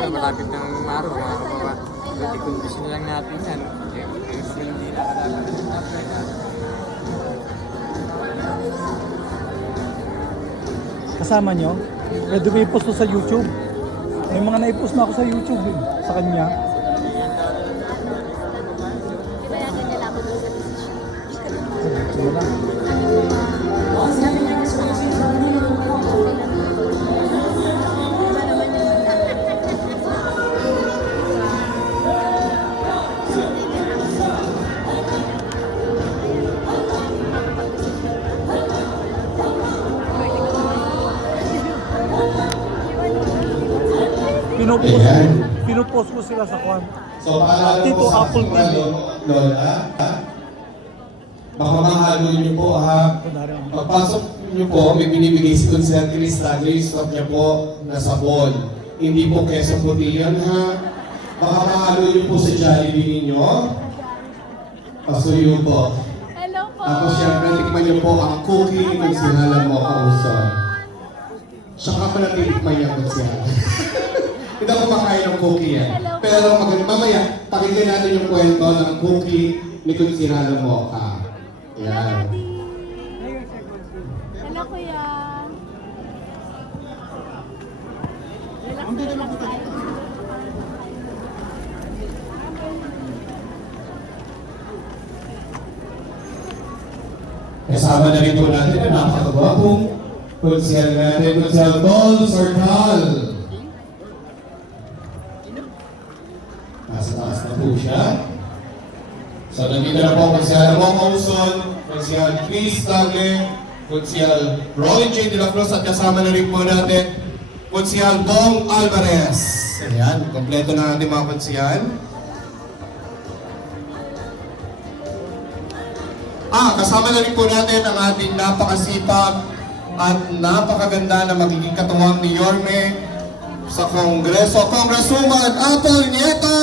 Siyempre, malapit ng araw, mga kabawa. But i-condition lang natin yan. Hindi nakadapat na. Kasama nyo? Pwede ko i-post to sa YouTube. May mga na-i-post na ako sa YouTube sa kanya. Ibayagan niya lamang doon sa decision. Wala. Pinupost ko sila sa kwan. So, paalala Tito po sa Apple mga TV. lola, baka mahalo niyo po ha. Pagpasok niyo po, may binibigay si Consel Crista, yung stop niya po na sabon. Hindi po keso puti yan ha. Baka mahalo niyo po sa Jollibee ninyo. Pasuyo po. Hello po! Tapos syempre, tikman niyo po ang cookie ng sinalan mo kauson. Saka pa natitikman niya kung siya. Hindi ako makain ng cookie yan. Pero mamaya, pakinggan natin yung kwento ng cookie ni Kunsiralo Mocha. Yan. Hello, kuya. Kasama na rin po natin ang napakagwapong Kunsiralo natin, Kunsiralo Tol Sartal. Nasa taas na po siya. So, nandito na po Kunsiralo Mocha Uson, Kunsiralo Chris Tagle, Kunsiralo Rolling J. De La Cruz at kasama na rin po natin Kunsiralo Bong Alvarez. Ayan, kompleto na natin mga kunsiralo. Kasama na rin po natin ang ating napakasipag at napakaganda na magiging katuwang ni Yorme sa Kongreso, Congresswoman Apple Nieto!